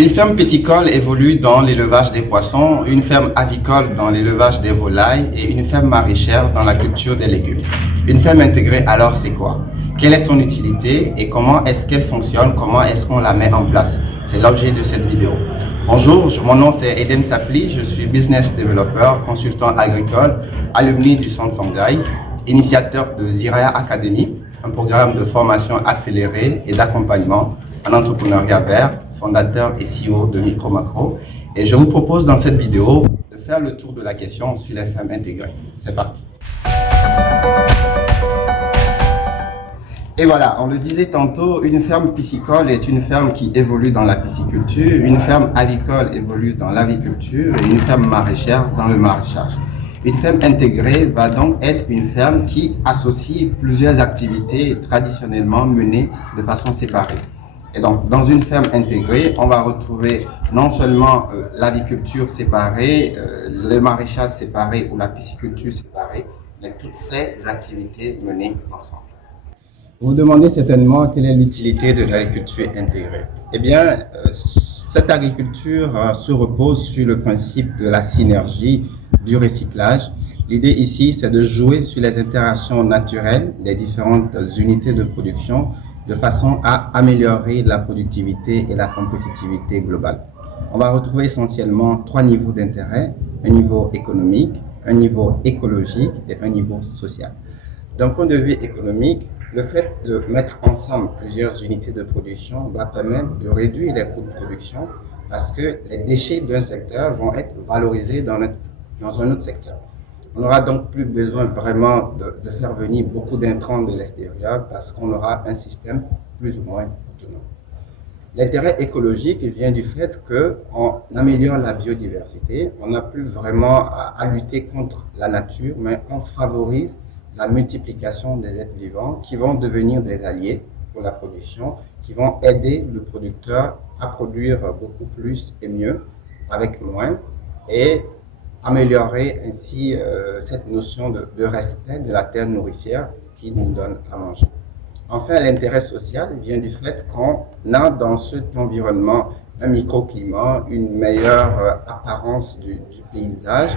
Une ferme piscicole évolue dans l'élevage des poissons, une ferme avicole dans l'élevage des volailles et une ferme maraîchère dans la culture des légumes. Une ferme intégrée, alors, c'est quoi? Quelle est son utilité et comment est-ce qu'elle fonctionne? Comment est-ce qu'on la met en place? C'est l'objet de cette vidéo. Bonjour, mon nom c'est Edem Safli, je suis business developer, consultant agricole, alumni du Centre Sangaï, initiateur de Ziraya Academy, un programme de formation accélérée et d'accompagnement en entrepreneuriat vert, fondateur et CEO de Micro Macro. Et je vous propose dans cette vidéo de faire le tour de la question sur les fermes intégrées. C'est parti. Et voilà, on le disait tantôt, une ferme piscicole est une ferme qui évolue dans la pisciculture, une ferme avicole évolue dans l'aviculture et une ferme maraîchère dans le maraîchage. Une ferme intégrée va donc être une ferme qui associe plusieurs activités traditionnellement menées de façon séparée. Et donc, dans une ferme intégrée, on va retrouver non seulement l'aviculture séparée, le maraîchage séparé ou la pisciculture séparée, mais toutes ces activités menées ensemble. Vous vous demandez certainement quelle est l'utilité de l'agriculture intégrée. Eh bien, cette agriculture se repose sur le principe de la synergie, du recyclage. L'idée ici, c'est de jouer sur les interactions naturelles des différentes unités de production de façon à améliorer la productivité et la compétitivité globale. On va retrouver essentiellement trois niveaux d'intérêt, un niveau économique, un niveau écologique et un niveau social. D'un point de vue économique, le fait de mettre ensemble plusieurs unités de production va permettre de réduire les coûts de production parce que les déchets d'un secteur vont être valorisés dans un autre secteur. On n'aura donc plus besoin vraiment de faire venir beaucoup d'intrants de l'extérieur parce qu'on aura un système plus ou moins autonome. L'intérêt écologique vient du fait qu'on améliore la biodiversité, on n'a plus vraiment à lutter contre la nature, mais on favorise la multiplication des êtres vivants qui vont devenir des alliés pour la production, qui vont aider le producteur à produire beaucoup plus et mieux avec moins et améliorer ainsi cette notion de respect de la terre nourricière qui nous donne à manger. Enfin, l'intérêt social vient du fait qu'on a dans cet environnement un microclimat, une meilleure apparence du paysage.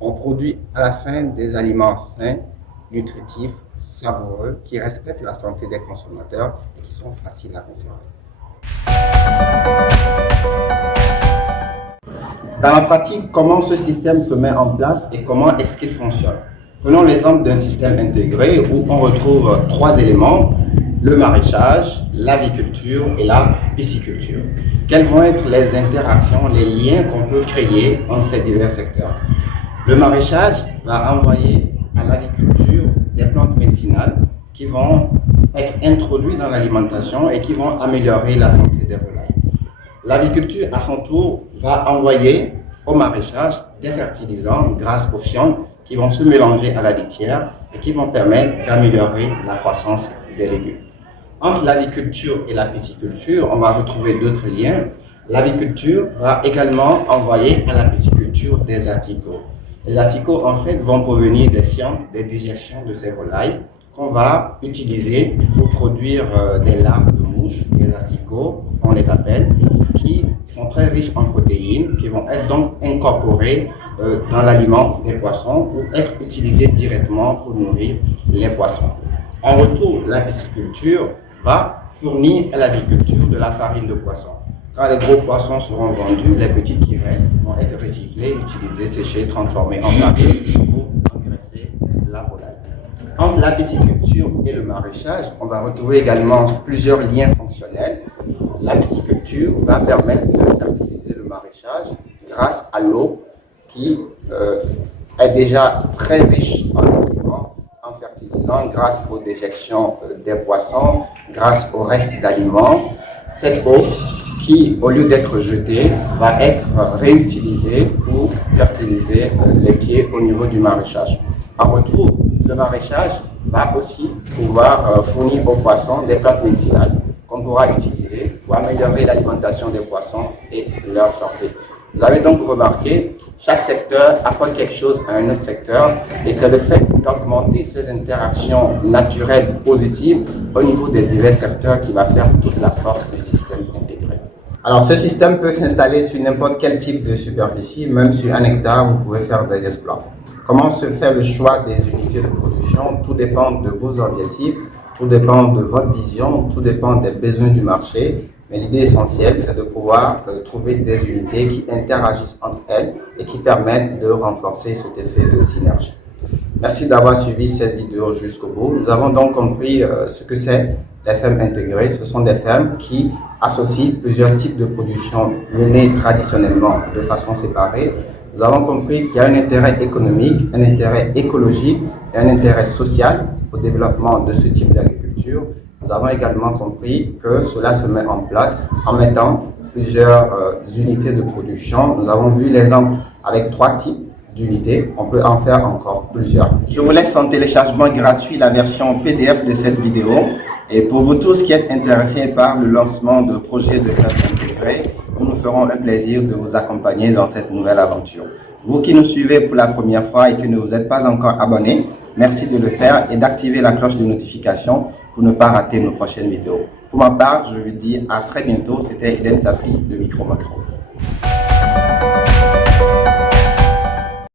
On produit à la fin des aliments sains, nutritifs, savoureux, qui respectent la santé des consommateurs et qui sont faciles à conserver. Dans la pratique, comment ce système se met en place et comment est-ce qu'il fonctionne? Prenons l'exemple d'un système intégré où on retrouve trois éléments, le maraîchage, l'aviculture et la pisciculture. Quelles vont être les interactions, les liens qu'on peut créer entre ces divers secteurs? Le maraîchage va envoyer à l'aviculture des plantes médicinales qui vont être introduites dans l'alimentation et qui vont améliorer la santé des volailles. L'aviculture, à son tour, va envoyer au maraîchage des fertilisants grâce aux fientes qui vont se mélanger à la litière et qui vont permettre d'améliorer la croissance des légumes. Entre l'aviculture et la pisciculture, on va retrouver d'autres liens. L'aviculture va également envoyer à la pisciculture des asticots. Les asticots, en fait, vont provenir des fientes, des déjections de ces volailles qu'on va utiliser pour produire des larves de mouches, des asticots, on les appelle, qui sont très riches en protéines, qui vont être donc incorporés dans l'aliment des poissons ou être utilisés directement pour nourrir les poissons. En retour, la pisciculture va fournir à l'aviculture de la farine de poisson. Quand les gros poissons seront vendus, les petits qui restent vont être recyclés, utilisés, séchés, transformés en farine pour engraisser la volaille. Entre la pisciculture et le maraîchage, on va retrouver également plusieurs liens fonctionnels. La pisciculture va permettre de fertiliser le maraîchage grâce à l'eau qui est déjà très riche en nutriments, en fertilisants, grâce aux déjections des poissons, grâce au reste d'aliments. Cette eau qui, au lieu d'être jetée, va être réutilisée pour fertiliser les pieds au niveau du maraîchage. En retour, le maraîchage va aussi pouvoir fournir aux poissons des plantes médicinales qu'on pourra utiliser pour améliorer l'alimentation des poissons et leur santé. Vous avez donc remarqué, chaque secteur apporte quelque chose à un autre secteur et c'est le fait d'augmenter ces interactions naturelles positives au niveau des divers secteurs qui va faire toute la force du système intégré. Alors, ce système peut s'installer sur n'importe quel type de superficie, même sur 1 hectare, vous pouvez faire des exploits. Comment se fait le choix des unités de production? Tout dépend de vos objectifs, tout dépend de votre vision, tout dépend des besoins du marché. Mais l'idée essentielle, c'est de pouvoir trouver des unités qui interagissent entre elles et qui permettent de renforcer cet effet de synergie. Merci d'avoir suivi cette vidéo jusqu'au bout. Nous avons donc compris ce que c'est les fermes intégrées. Ce sont des fermes qui associent plusieurs types de production menées traditionnellement de façon séparée. Nous avons compris qu'il y a un intérêt économique, un intérêt écologique et un intérêt social au développement de ce type d'agriculture. Nous avons également compris que cela se met en place en mettant plusieurs unités de production. Nous avons vu l'exemple avec 3 types d'unités. On peut en faire encore plusieurs. Je vous laisse en téléchargement gratuit la version PDF de cette vidéo. Et pour vous tous qui êtes intéressés par le lancement de projets de ferme intégrée, nous nous ferons un plaisir de vous accompagner dans cette nouvelle aventure. Vous qui nous suivez pour la première fois et qui ne vous êtes pas encore abonnés, merci de le faire et d'activer la cloche de notification pour ne pas rater nos prochaines vidéos. Pour ma part, je vous dis à très bientôt. C'était Idem Safri de Micro Macro.